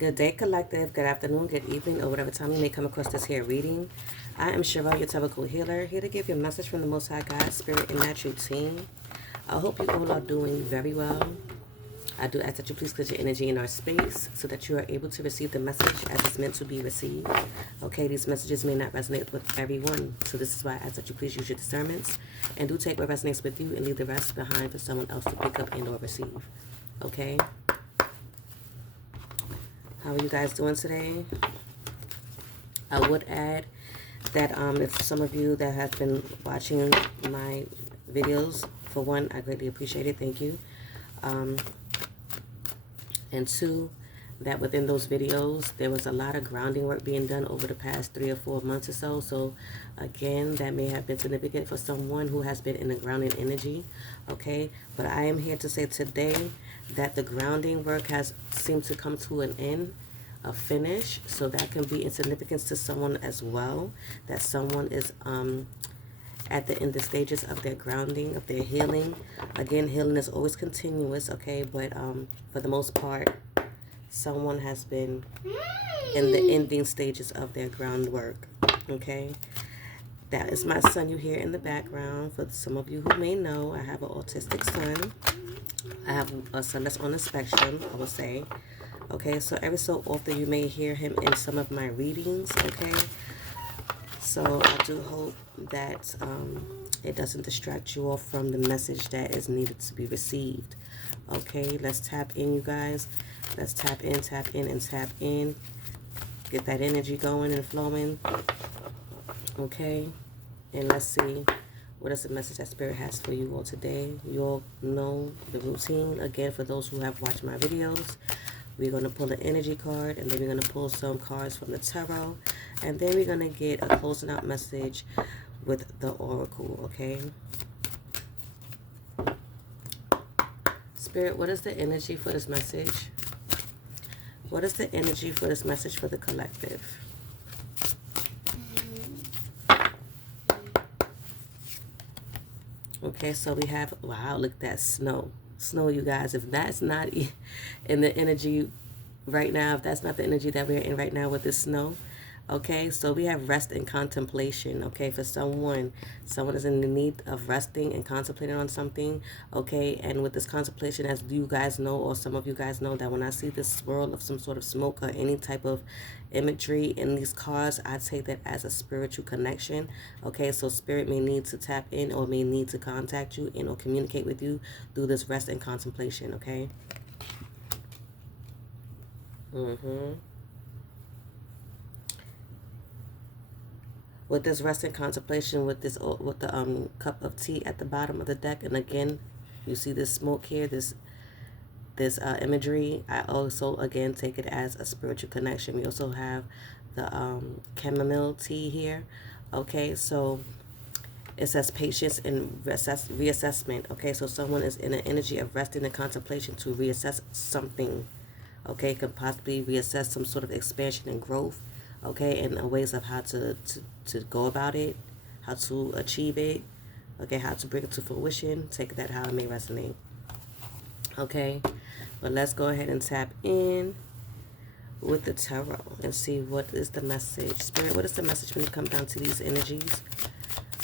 Good day, collective. Good afternoon, good evening, or whatever time you may come across this here reading. I am Cheryl, your typical healer, here to give you a message from the Most High God, Spirit, and Natural Team. I hope you all are doing very well. I do ask that you please clear your energy in our space so that you are able to receive the message as it's meant to be received. Okay, these messages may not resonate with everyone, so this is why I ask that you please use your discernments and do take what resonates with you and leave the rest behind for someone else to pick up and or receive. Okay? How are you guys doing today? I would add that if some of you that have been watching my videos, for one, I greatly appreciate it. Thank you. And two, that within those videos, there was a lot of grounding work being done over the past 3 or 4 months or so. So again, that may have been significant for someone who has been in the grounding energy. Okay, but I am here to say today that the grounding work has seemed to come to an end, a finish. So that can be in significance to someone as well, that someone is at the end of stages of their grounding, of their healing. Again, healing is always continuous, okay? But for the most part, someone has been in the ending stages of their groundwork, okay? That is my son you hear in the background. For some of you who may know, I have an autistic son. I have a son that's on the spectrum, I would say. Okay, so every so often you may hear him in some of my readings, okay? So I do hope that it doesn't distract you all from the message that is needed to be received. Okay, let's tap in, you guys. Let's tap in, and tap in. Get that energy going and flowing. Okay, and let's see what is the message that Spirit has for you all today. You all know the routine. Again, for those who have watched my videos, we're going to pull an energy card, and then we're going to pull some cards from the tarot, and then we're going to get a closing out message with the oracle, okay? Spirit, what is the energy for this message? What is the energy for this message for the collective? Okay, so we have, wow, look at that snow. Snow, you guys. If that's not in the energy right now, if that's not the energy that we're in right now with this snow, okay, so we have rest and contemplation. Okay, for someone is in the need of resting and contemplating on something. Okay, and with this contemplation, as you guys know, or some of you guys know, that when I see this swirl of some sort of smoke or any type of imagery in these cards, I take that as a spiritual connection. Okay, so Spirit may need to tap in or may need to contact you and or communicate with you through this rest and contemplation. Okay. With this rest and contemplation, with the cup of tea at the bottom of the deck, and again, you see this smoke here, this imagery. I also again take it as a spiritual connection. We also have the chamomile tea here. Okay, so it says patience and reassessment. Okay, so someone is in an energy of resting and contemplation to reassess something. Okay, could possibly reassess some sort of expansion and growth. Okay, and ways of how to go about it, how to achieve it. Okay, how to bring it to fruition. Take that how it may resonate. Okay, but let's go ahead and tap in with the tarot and see what is the message. Spirit, what is the message when it comes down to these energies?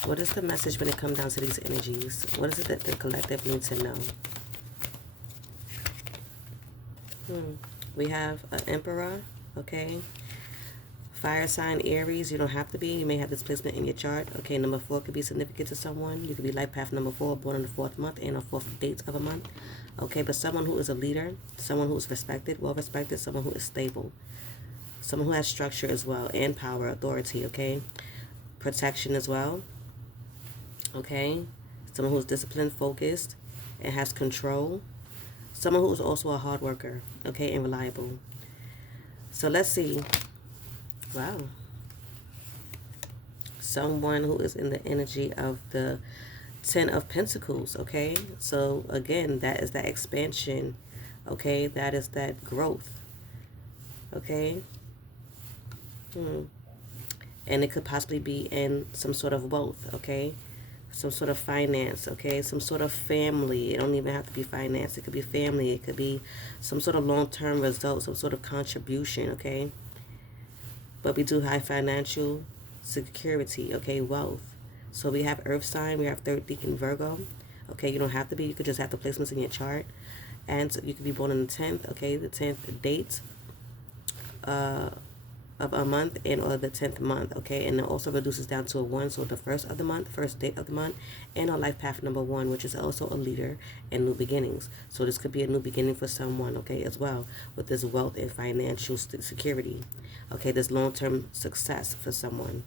What is the message when it comes down to these energies? What is it that the collective needs to know? We have an Emperor, okay? Fire sign Aries, you don't have to be. You may have this placement in your chart. Okay, number 4 could be significant to someone. You could be life path number 4, born on the 4th month and a 4th date of a month. Okay, but someone who is a leader, someone who is respected, well-respected, someone who is stable, someone who has structure as well, and power, authority, okay? Protection as well, okay? Someone who is disciplined, focused, and has control. Someone who is also a hard worker, okay, and reliable. So let's see. Wow. Someone who is in the energy of the 10 of Pentacles, okay? So, again, that is that expansion, okay? That is that growth, okay? And it could possibly be in some sort of wealth, okay? some sort of finance, okay, some sort of family. It don't even have to be finance. It could be family. It could be some sort of long-term result, some sort of contribution, okay. But we do have financial security, okay, wealth. So we have Earth sign, we have third deacon Virgo. Okay, you don't have to be. You could just have the placements in your chart. And so you could be born on the 10th, okay, the 10th date of a month and or the 10th month, okay, and it also reduces down to a 1, so the first of the month, first date of the month, and our life path number 1, which is also a leader and new beginnings. So this could be a new beginning for someone, okay, as well, with this wealth and financial security, okay, this long-term success for someone.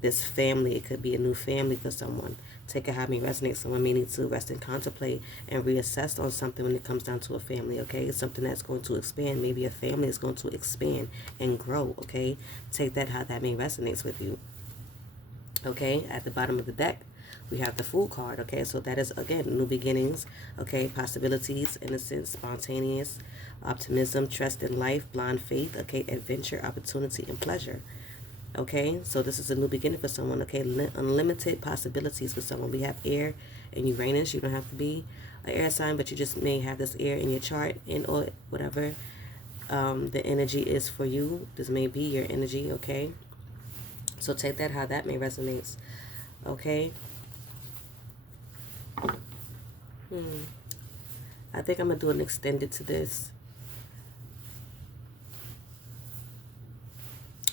This family, it could be a new family for someone. Take it how it may resonate. Someone may need to rest and contemplate and reassess on something when it comes down to a family, okay? It's something that's going to expand. Maybe a family is going to expand and grow, okay? Take that how that may resonate with you. Okay, at the bottom of the deck, we have the Fool card, okay? So that is, again, new beginnings, okay? Possibilities, innocence, spontaneous, optimism, trust in life, blind faith, okay? Adventure, opportunity, and pleasure. Okay, so this is a new beginning for someone, okay? Unlimited possibilities for someone. We have air and Uranus. You don't have to be an air sign, but you just may have this air in your chart and or whatever the energy is for you. This may be your energy, okay? So take that how that may resonate, okay? I think I'm going to do an extended to this.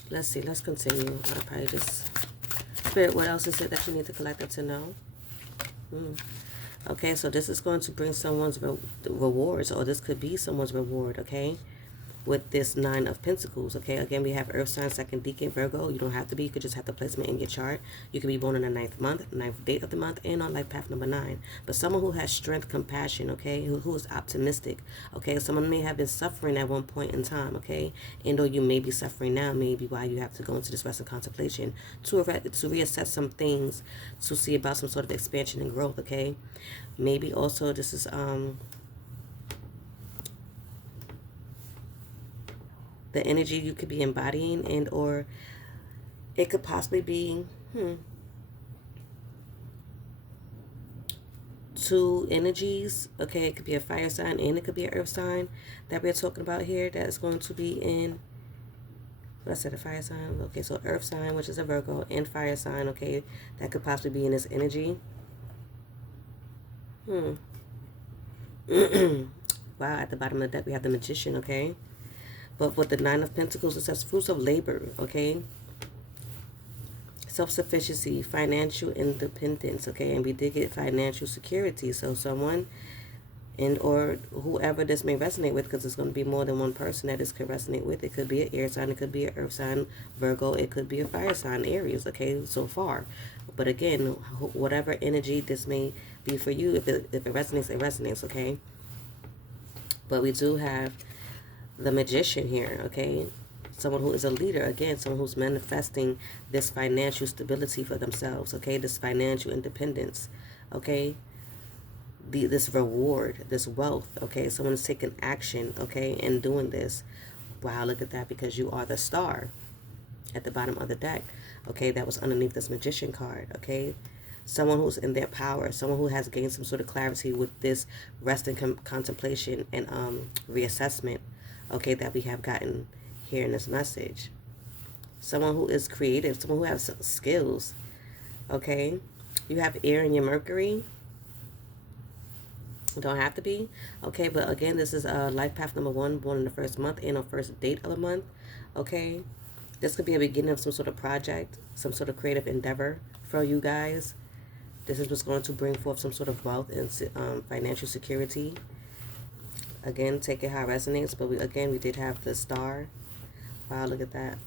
Let's see. Let's continue. I'll probably just... Spirit, what else is it that you need to collect up to know? Okay, so this is going to bring someone's rewards, or this could be someone's reward, okay? With this 9 of Pentacles, okay? Again, we have Earth sign, second deacon, Virgo. You don't have to be. You could just have the placement in your chart. You could be born in the 9th month, 9th date of the month, and on life path number 9. But someone who has strength, compassion, okay? Who is optimistic, okay? Someone may have been suffering at one point in time, okay? And or you may be suffering now, maybe why you have to go into this rest and contemplation to reassess some things, to see about some sort of expansion and growth, okay? Maybe also this is the energy you could be embodying, and or it could possibly be 2 energies, okay? It could be a fire sign and it could be an earth sign that we're talking about here, that is going to be in, what I said, a fire sign, okay? So earth sign, which is a Virgo, and fire sign, okay? That could possibly be in this energy. Wow, at the bottom of the deck we have the Magician, okay? But with the 9 of Pentacles, it says fruits of labor, okay? Self-sufficiency, financial independence, okay? And we did get financial security. So someone and or whoever this may resonate with, because it's going to be more than one person that this could resonate with. It could be an air sign, it could be an earth sign, Virgo, it could be a fire sign, Aries, okay, so far. But again, whatever energy this may be for you, if it resonates, it resonates, okay? But we do have the Magician here, okay? Someone who is a leader, again, someone who's manifesting this financial stability for themselves, okay? This financial independence, okay? This reward, this wealth, okay? Someone is taking action, okay, and doing this. Wow, look at that, because you are the star at the bottom of the deck, okay? That was underneath this Magician card, okay? Someone who's in their power, someone who has gained some sort of clarity with this rest and contemplation and reassessment, okay, that we have gotten here in this message. Someone who is creative, someone who has skills, okay? You have air in your Mercury. Don't have to be, okay? But again, this is life path number 1, born in the first month and on first date of the month, okay? This could be a beginning of some sort of project, some sort of creative endeavor for you guys. This is what's going to bring forth some sort of wealth and financial security. Again, take it how it resonates. But we did have the star. Wow, look at that.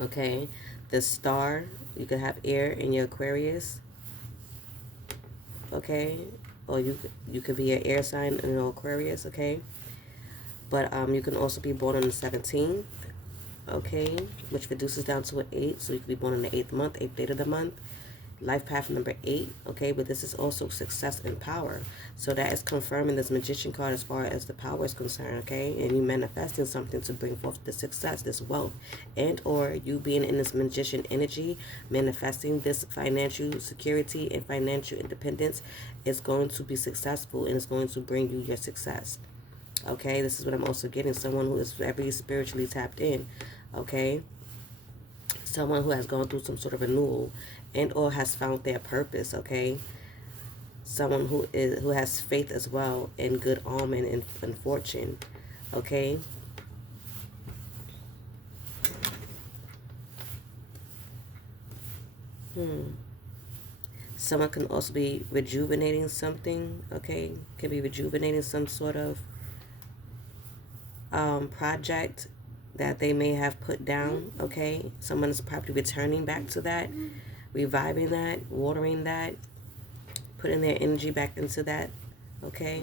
Okay, the star. You could have air in your Aquarius. Okay, or you could be an air sign in your Aquarius. Okay, but you can also be born on the 17th. Okay, which reduces down to an 8. So you could be born in the 8th month, 8th date of the month. life path number 8, okay, but this is also success and power. So that is confirming this magician card as far as the power is concerned, okay, and you manifesting something to bring forth the success, this wealth, and or you being in this magician energy, manifesting this financial security and financial independence is going to be successful, and it's going to bring you your success. Okay, this is what I'm also getting, someone who is very spiritually tapped in, okay, someone who has gone through some sort of renewal and or has found their purpose, okay, someone who has faith as well in good omen and fortune, okay. Someone can also be rejuvenating something, okay, can be rejuvenating some sort of project that they may have put down, okay. Someone is probably returning back to that, reviving that, watering that, putting their energy back into that, okay.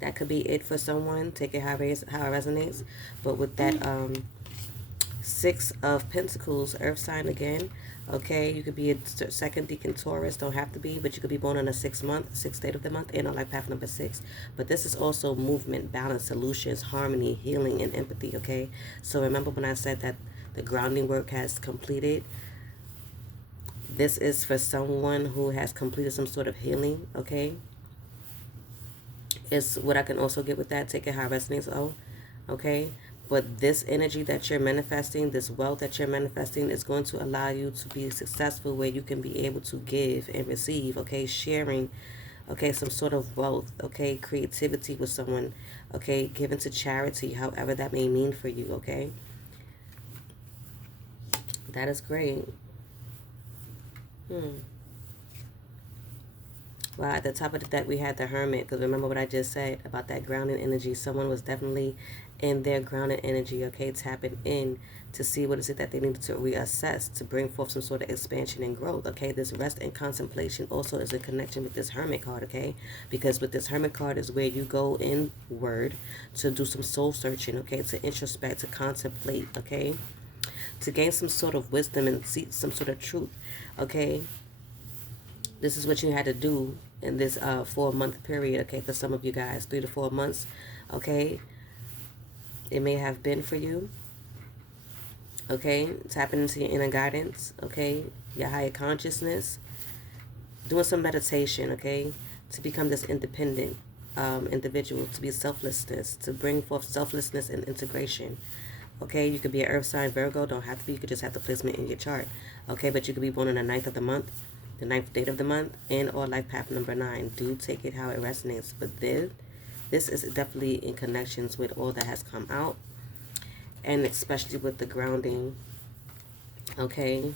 That could be it for someone. Take it how it resonates. But with that 6 of Pentacles, Earth sign again, okay, you could be a second decan Taurus, don't have to be, but you could be born on a 6th date of the month, and on life path number 6. But this is also movement, balance, solutions, harmony, healing, and empathy, okay. So remember when I said that the grounding work has completed, this is for someone who has completed some sort of healing, okay. Is what I can also get with that. Take it how it resonates, okay. But this energy that you're manifesting, this wealth that you're manifesting, is going to allow you to be successful, where you can be able to give and receive, okay, sharing, okay, some sort of wealth, okay, creativity with someone, okay, giving to charity, however that may mean for you, okay. That is great. Well, at the top of the deck, we had the Hermit, because remember what I just said about that grounding energy. Someone was definitely in their grounded energy, okay, tapping in to see what is it that they needed to reassess to bring forth some sort of expansion and growth, okay. This rest and contemplation also is a connection with this Hermit card, okay, because with this Hermit card is where you go inward to do some soul searching, okay, to introspect, to contemplate, okay, to gain some sort of wisdom and see some sort of truth, okay. This is what you had to do in this 4-month period, okay, for some of you guys, 3 to 4 months, okay. It may have been for you, okay, tapping into your inner guidance, okay, your higher consciousness, doing some meditation, okay, to become this independent individual, to be selflessness, to bring forth selflessness and integration, okay. You could be an earth sign Virgo, don't have to be, you could just have the placement in your chart, okay, but you could be born on the 9th of the month, the 9th date of the month, and or life path number 9. Do take it how it resonates. But this is definitely in connections with all that has come out, and especially with the grounding, okay,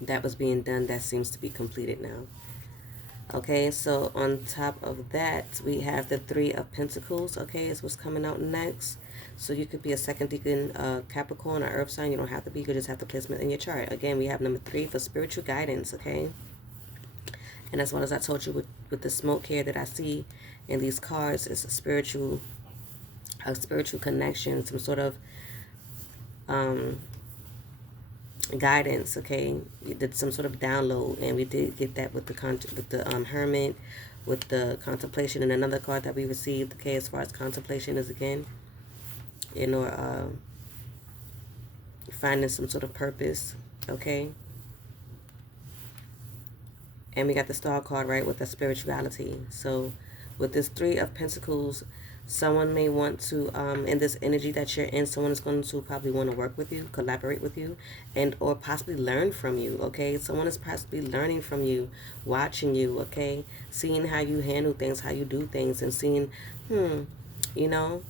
that was being done, that seems to be completed now. Okay, so on top of that, we have the 3 of Pentacles, okay, is what's coming out next. So you could be a second decan Capricorn or earth sign. You don't have to be. You could just have the placement in your chart. Again, we have number 3 for spiritual guidance, okay? And as well as I told you with the smoke here that I see in these cards, it's a spiritual connection, some sort of guidance, okay? You did some sort of download, and we did get that with the Hermit, with the contemplation, and another card that we received, okay, as far as contemplation is, again, you know, finding some sort of purpose, okay. And we got the Star card, right, with the spirituality. So with this 3 of Pentacles, someone may want to, in this energy that you're in, someone is going to probably want to work with you, collaborate with you, and or possibly learn from you, okay. Someone is possibly learning from you, watching you, okay, seeing how you handle things, how you do things, and seeing, you know,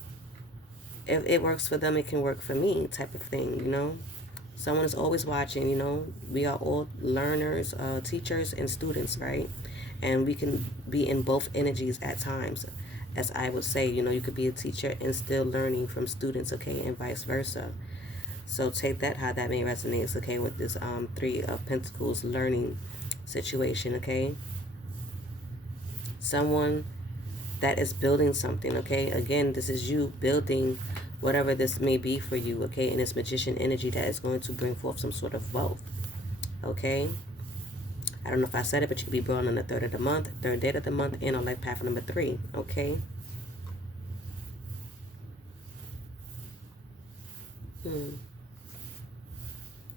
if it works for them, it can work for me, type of thing, you know. Someone is always watching, you know. We are all learners, teachers, and students, right? And we can be in both energies at times. As I would say, you know, you could be a teacher and still learning from students, okay, and vice versa. So take that how that may resonate, okay, with this 3 of Pentacles learning situation, okay. Someone that is building something, okay. Again, this is you building whatever this may be for you, okay, in this magician energy that is going to bring forth some sort of wealth, Okay. I don't know if I said it, but you could be born on the 3rd of the month, 3rd day of the month, and on life path number 3. Okay.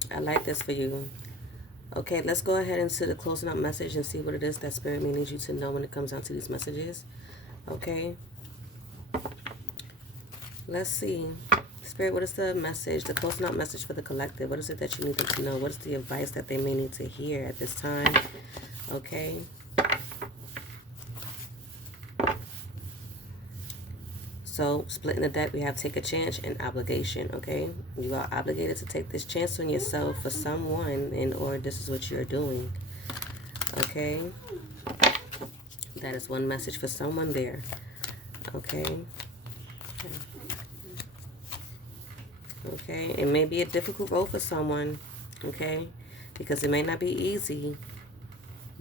I like this for you. Okay, let's go ahead into the closing up message and see what it is that Spirit may need you to know when it comes down to these messages. Okay. Let's see. Spirit, what is the message, the closing out message for the collective? What is it that you need them to know? What is the advice that they may need to hear at this time? Okay. So, splitting the deck, we have take a chance and obligation, okay? You are obligated to take this chance on yourself for someone, or this is what you're doing, okay? That is one message for someone there, okay? Okay, it may be a difficult role for someone, okay? Because it may not be easy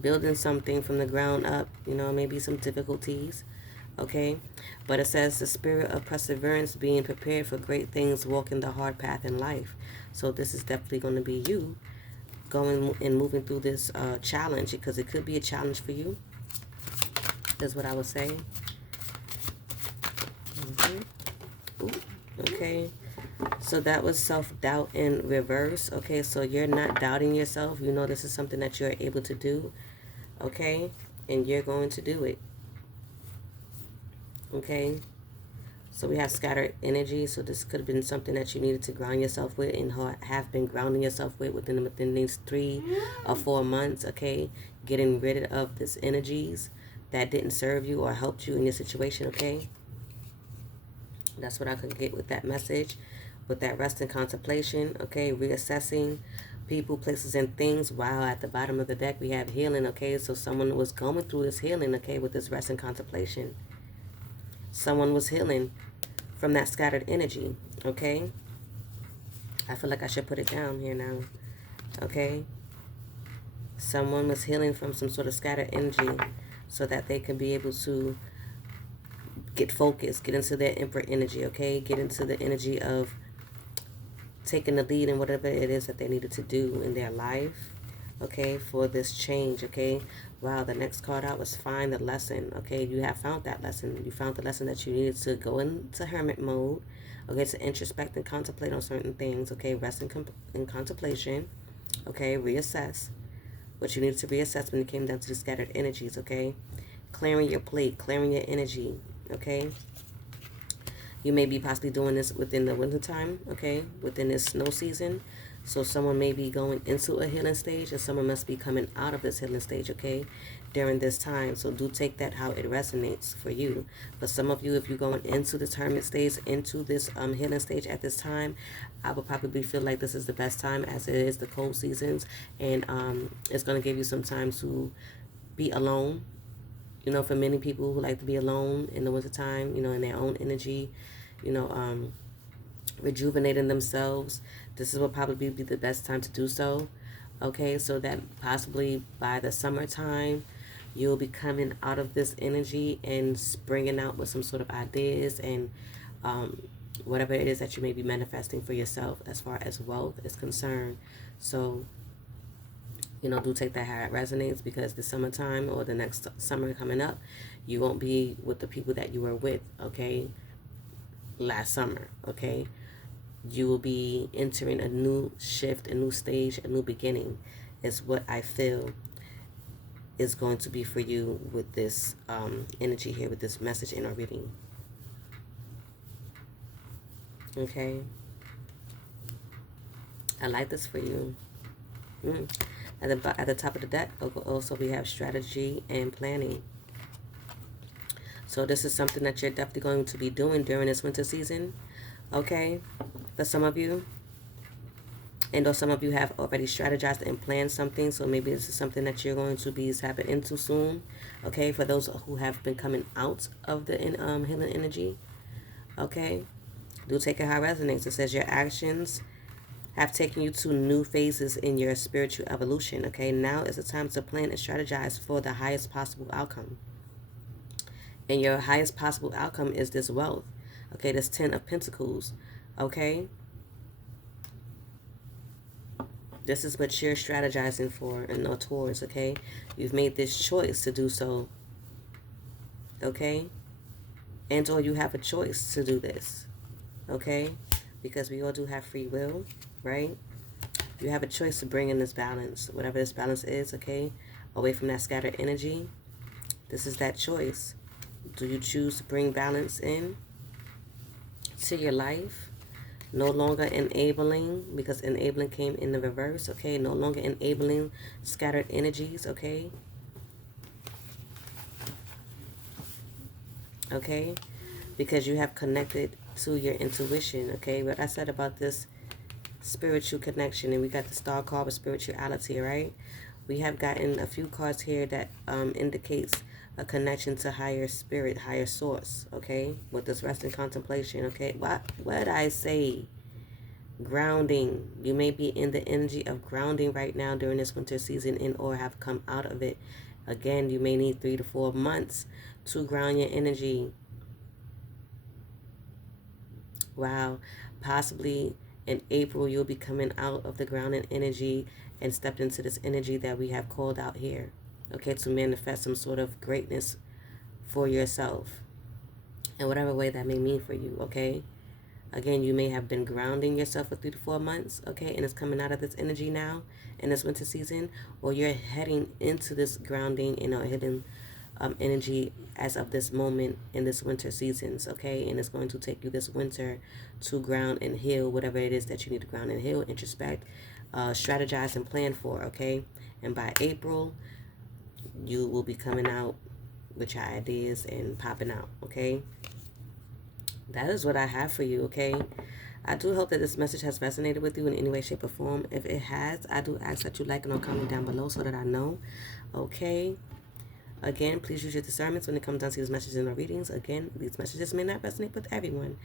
building something from the ground up, maybe some difficulties, okay? But it says the spirit of perseverance, being prepared for great things, walking the hard path in life. So this is definitely going to be you going and moving through this challenge, because it could be a challenge for you. That's what I would say. Ooh, okay. So that was self-doubt in reverse. Okay, so you're not doubting yourself. You know this is something that you're able to do. Okay, and you're going to do it. Okay, so we have scattered energy. So this could have been something that you needed to ground yourself with, and have been grounding yourself with within these 3 or 4 months. Okay, getting rid of this energies that didn't serve you or helped you in your situation. Okay, that's what I could get with that message, with that rest and contemplation. Okay, reassessing people, places, and things. Wow, at the bottom of the deck we have healing. Okay, so someone was going through this healing. Okay, with this rest and contemplation, someone was healing from that scattered energy. Okay, I feel like I should put it down here now. Okay, someone was healing from some sort of scattered energy so that they can be able to get focused, get into their Emperor energy. Okay, get into the energy of taking the lead in whatever it is that they needed to do in their life, okay, for this change. Okay, wow, the next card out was find the lesson. Okay, you have found that lesson. You found the lesson that you needed to go into hermit mode, okay, to introspect and contemplate on certain things. Okay, rest in contemplation. Okay, reassess what you needed to reassess when it came down to the scattered energies. Okay, clearing your plate, clearing your energy. Okay, you may be possibly doing this within the winter time, okay, within this snow season. So someone may be going into a healing stage, and someone must be coming out of this healing stage, okay, during this time. So do take that how it resonates for you. For some of you, if you're going into this hermit stage, into this healing stage at this time, I would probably feel like this is the best time, as it is the cold seasons, and it's going to give you some time to be alone. For many people who like to be alone in the wintertime, in their own energy, rejuvenating themselves, this is what probably be the best time to do so. Okay, so that possibly by the summertime, you'll be coming out of this energy and springing out with some sort of ideas and whatever it is that you may be manifesting for yourself as far as wealth is concerned. So do take that how it resonates, because the summertime or the next summer coming up, you won't be with the people that you were with, okay, last summer, okay? You will be entering a new shift, a new stage, a new beginning is what I feel is going to be for you with this energy here, with this message in our reading. Okay? I like this for you. At the top of the deck, also we have strategy and planning. So this is something that you're definitely going to be doing during this winter season, okay, for some of you. And though some of you have already strategized and planned something, so maybe this is something that you're going to be tapping into soon, okay, for those who have been coming out of the healing energy, okay. Do take it how it resonates. It says your actions have taken you to new phases in your spiritual evolution. Okay, now is the time to plan and strategize for the highest possible outcome. And your highest possible outcome is this wealth. Okay, this 10 of Pentacles. Okay. This is what you're strategizing for and not towards, okay? You've made this choice to do so, okay? And or you have a choice to do this, okay? Because we all do have free will, right? You have a choice to bring in this balance, whatever this balance is, okay? Away from that scattered energy. This is that choice. Do you choose to bring balance in to your life? No longer enabling, because enabling came in the reverse, okay? No longer enabling scattered energies, okay? Okay? Because you have connected to your intuition, okay? What I said about this spiritual connection, and we got the star card with spirituality, right? We have gotten a few cards here that indicates a connection to higher spirit, higher source, okay? With this rest and contemplation, okay? What I say? Grounding. You may be in the energy of grounding right now during this winter season and or have come out of it. Again, you may need 3 to 4 months to ground your energy. Wow. Possibly in April, you'll be coming out of the grounding energy and stepped into this energy that we have called out here. Okay, to manifest some sort of greatness for yourself in whatever way that may mean for you, okay? Again, you may have been grounding yourself for 3 to 4 months, okay, and it's coming out of this energy now in this winter season, or you're heading into this grounding and hidden energy as of this moment in this winter seasons, okay, and it's going to take you this winter to ground and heal whatever it is that you need to ground and heal, introspect, strategize, and plan for, okay, and by April, you will be coming out with your ideas and popping out, okay. That is what I have for you, okay? I do hope that this message has resonated with you in any way, shape, or form. If it has, I do ask that you like and or comment down below so that I know, okay? Again, please use your discernments when it comes down to these messages and readings. Again, these messages may not resonate with everyone.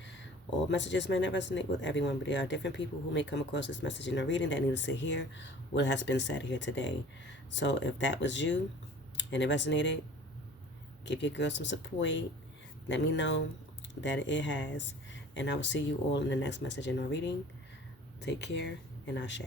All messages may not resonate with everyone, but there are different people who may come across this message in a reading that need to hear what has been said here today. So if that was you and it resonated, give your girl some support. Let me know that it has. And I will see you all in the next message in our reading. Take care, and Ashe.